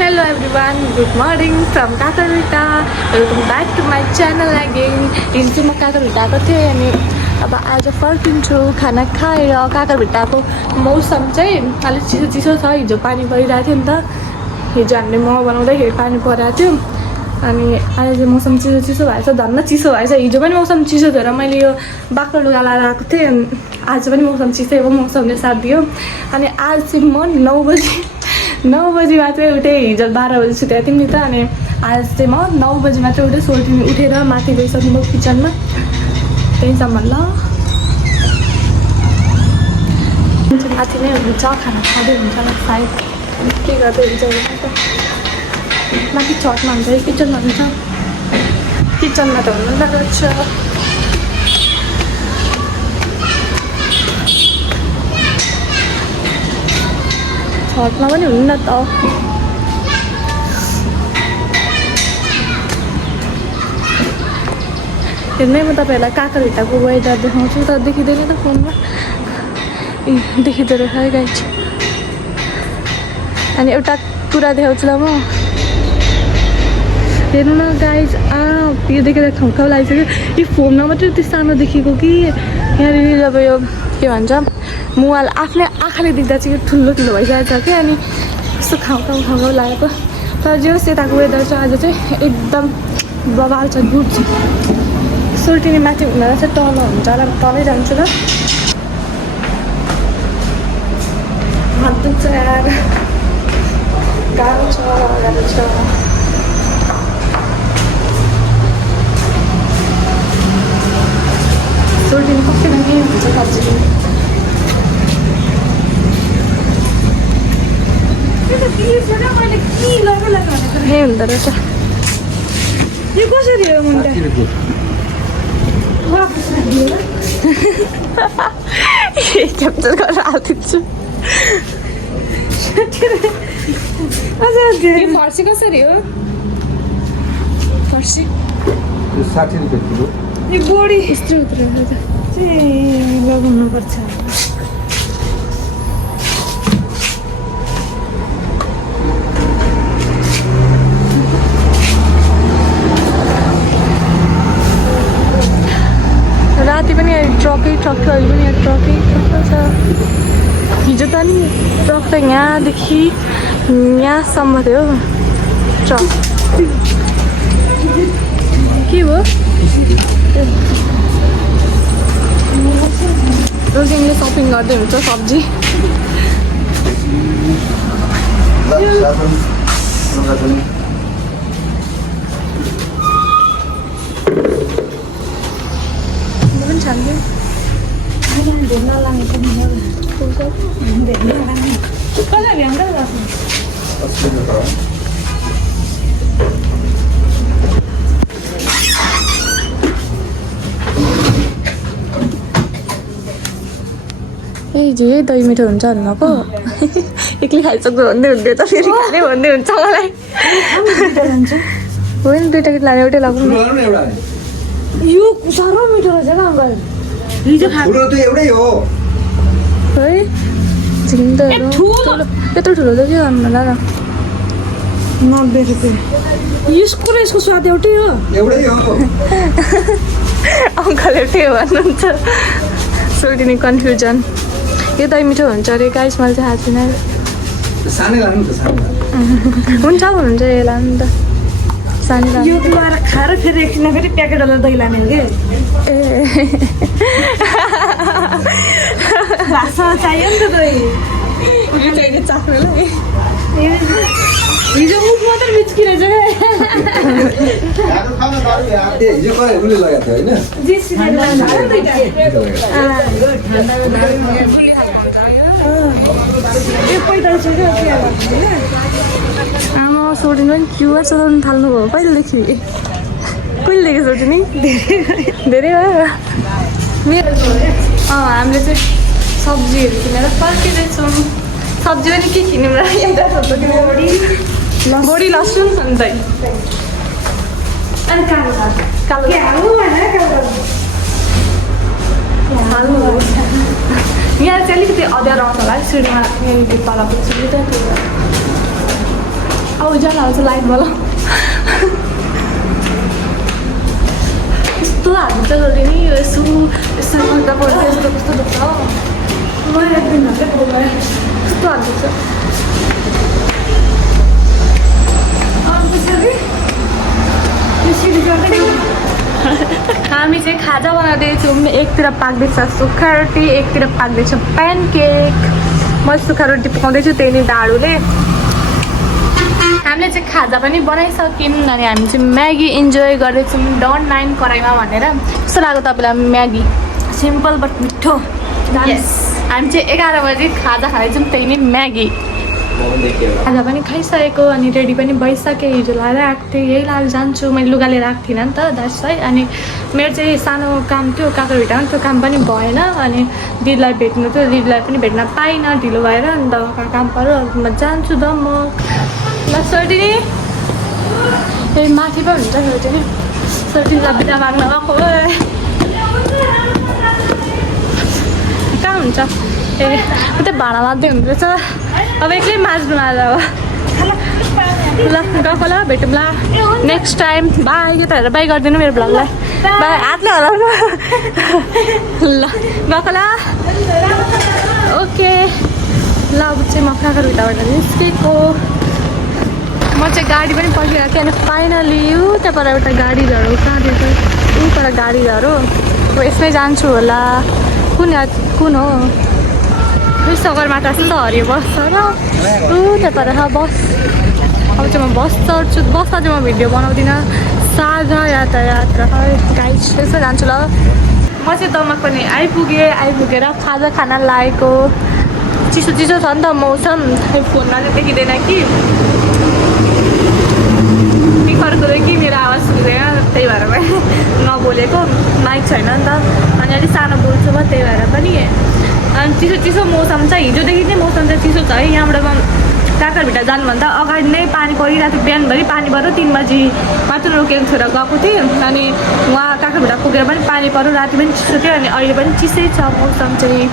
Hello everyone, good morning from Kakarita. Welcome back to my channel again. हिजो चाहिँ म काकरभिट्टाको थिएँ अनि अब आज फर्किन्छु खाना खाएर। काकरभिट्टाको मौसम चाहिँ अलिक चिसो चिसो छ। हिजो पानी परिरहेको थियो नि त, हिजो हामीले मोमो बनाउँदाखेरि पानी परेको थियो अनि अहिले चाहिँ मौसम चिसो चिसो भएछ, धन्न चिसो भएछ। हिजो पनि मौसम चिसो थियो र मैले यो बाक्लो लुगा लगाएर आएको थिएँ। आज पनि मौसम चिसै हो, मौसमले साथ दियो। अनि आज चाहिँ म 9 बजी मात्रै उठेँ। हिजो 12 बजी सुतेको थिएँ नि त, अनि आज चाहिँ म 9 बजी मात्रै उठेँ। सोल्टिनी उठेर माथि गइसक्नु किचनमा, त्यहीँसम्म ल माथि नै हुन्छ, खाना खाँदै हुन्छ होला सायद, के गर्दै हुन्छ माथि छतमा हुन्छ कि किचनमा हुन्छ। किचनमा त हुनु लाग्छ, छतमा पनि हुन्न त। हेर्नै म तपाईँहरूलाई काकरभिट्टाको वेदर देखाउँछु त, देखिँदैन त फोनमा। ए देखिँदो रहेछ है गाइज। अनि एउटा कुरा देखाउँछु ल म, हेर्नु न गाइज। यो देखेर खाउ लागिसक्यो। यो फोनमा मात्रै त्यो सानो देखेको कि यहाँनिर अब यो के भन्छ मुवाल आफ्नै आँखाले देख्दा चाहिँ यो ठुलो ठुलो भइसकेको छ कि, अनि कस्तो खाउ लागेको। तर जे होस् यताको वेदर चाहिँ आज चाहिँ एकदम बबाल छ, गुड छ। सोल्टिनी माथि हुँदा चाहिँ तल हुन्छ होला, तलै जान्छु ल। हात दुख्छ यार, गाह्रो छ। सोल्टिनी पक्कै पनि हुन्छ सब्जी। यही हुँदो रहेछ। यो कसरी हो मुन्टा? क्याप्चर गरेर हालिदिन्छु। फर्सी कसरी हो? फर्सी 60 रुपियाँ किलो। यो बोडी यस्तो उत्रो चाहिँ लगाउनुपर्छ। राति पनि ट्रकै ट्रक थियो, अहिले पनि यहाँ ट्रकै छ। हिजो त नि ट्रक त यहाँदेखि यहाँसम्म थियो ट्रक। के हो रोजिङले सपिङ गर्दै हुन्छ सब्जी। छान्छु ए जे दही मिठो हुन्छ भन्नुको एक्लै खाइसक्नु भन्दै हुन्थ्यो त, फेरि खाने भन्दै हुन्छ मलाई। हो नि, दुइटा किट लाने, एउटै लगौँ न। यो साह्रो मिठो रहेछ क्या अङ्कल, हिजो खाएको त एउटै हो है। झिङ्दोहरू यत्रो ठुलो त के गर्नु होला र। 90 रुपियाँ। यसको र यसको स्वाद एउटै हो, एउटै हो। अङ्कल एउटै हो भन्नुहुन्छ। सोल्टिनी कन्फ्युजन। यो दही मिठो हुन्छ अरे गाइस, मैले चाहिँ थाहा छैन। सानै लानु त सानो हुन्छ भन्नुहुन्छ, यो लानु त सानो लानु। यो दुबारा खाएर फेरि एकछिन फेरि प्याकेटवाला दही लाने हो कि। ए भाषा चाहियो नि त दही। चाहिने चाख्नुलाई हिजो मुख मात्रै बिच्किरहेछ क्या। हिजो कसले उसले लगाएको थियो होइन? आमा सोल्टिनी पनि क्युआर चलाउनु थाल्नुभयो पहिलेदेखि। कहिलेदेखि सोल्टिनी? धेरै भयो। मेरो हामीले चाहिँ सब्जीहरू किनेर फर्किँदैछौँ। सब्जी पनि के किन्यौँ र? बोडी लसुन अनि दही अनि कालो साग। कालो हाल्नु यहाँ चाहिँ अलिकति अँध्यारो आउँछ होला है, सिँढीमा यहाँनिर तल पुग्छु। अब उज्यालो आउँछ लाइट बल यस्तो हाल्छ जति नि यसो यसो गर्दा पर्छ यस्तो कस्तो दुख्छ हो म एकदिन यस्तो हाल्दैछ हामी चाहिँ खाजा बनाउँदैछौँ एकतिर पाक्दैछ सुक्खा रोटी एकतिर पाक्दैछ प्यानकेक म सुक्खा रोटी पकाउँदैछु त्यही नै डाडुले हामीले चाहिँ खाजा पनि बनाइसक्यौँ अनि हामी चाहिँ म्यागी इन्जोय गर्दैछौँ डन 9 कराईमा भनेर कस्तो लाग्यो तपाईँलाई म्यागी सिम्पल बट मिठो यस हामी चाहिँ 11 बजी खाजा खाँदैछौँ त्यही नै म्यागी खाजा पनि खाइसकेको अनि रेडी पनि भइसकेँ हिजो लगाएर आएको थिएँ यही लगाएर जान्छु मैले लुगा लिएर आएको थिइनँ नि त द्याट्स है अनि मेरो चाहिँ सानो काम थियो काँक्राभिट्टामा त्यो काम पनि भएन अनि दिदीलाई भेट्नु थियो दिदीलाई पनि भेट्न पाइनँ ढिलो भएर अनि दबाका काम पऱ्यो म जान्छु त म ल सोटिनी ए माथि पो हुन्छ सोटिनी सोटिनीलाई बिदा माग्न गएको कहाँ हुन्छ ए त्यो भाँडा मात्रै हुँदो रहेछ अब एक्लै माझ्नु आज अब ल गएको ल भेटौँ ल नेक्स्ट टाइम बाई के त हेरेर बाई गरिदिनु मेरो ब्लगलाई बाई हातले हलाउनु ल गएको ल ओके ल अब चाहिँ म काँक्राभिट्टाबाट निस्केको म चाहिँ गाडी पनि पर्खिरहेको थिएँ अनि फाइनली त्यहाँबाट एउटा गाडी झरो कहाँ दिन्छ उबाट गाडी झरो अब यसमै जान्छु होला कुन हो सगरमाथा जस्तो हरियो बस छ र त्यहाँबाट बस अब चाहिँ म बस चढ्छु बसमा चाहिँ म भिडियो बनाउँदिनँ साझा यातायात र गाइड यसो जान्छु ल म चाहिँ दमक पनि आइपुगेर खाजा खाना लागेको चिसो चिसो छ नि त मौसम फोनमा चाहिँ देखिँदैन कि फर्किँदै कि मेरो आवाज सुन्दैन त्यही भएर मैले नबोलेको माइक छैन नि त अनि अलिक सानो बोल्छु म त्यही भएर पनि अनि चिसो चिसो मौसम छ हिजोदेखि नै मौसम चाहिँ चिसो छ है यहाँबाट काँक्राभिट्टा जानुभन्दा अगाडि नै पानी परिरहेको थियो बिहानभरि पानी पऱ्यो 3 बजी मात्र रोकेको छोएर गएको थिएँ अनि उहाँ काँक्राभिट्टा पुगेर पनि पानी पऱ्यो राति पनि चिसो थियो अनि अहिले पनि चिसै छ मौसम चाहिँ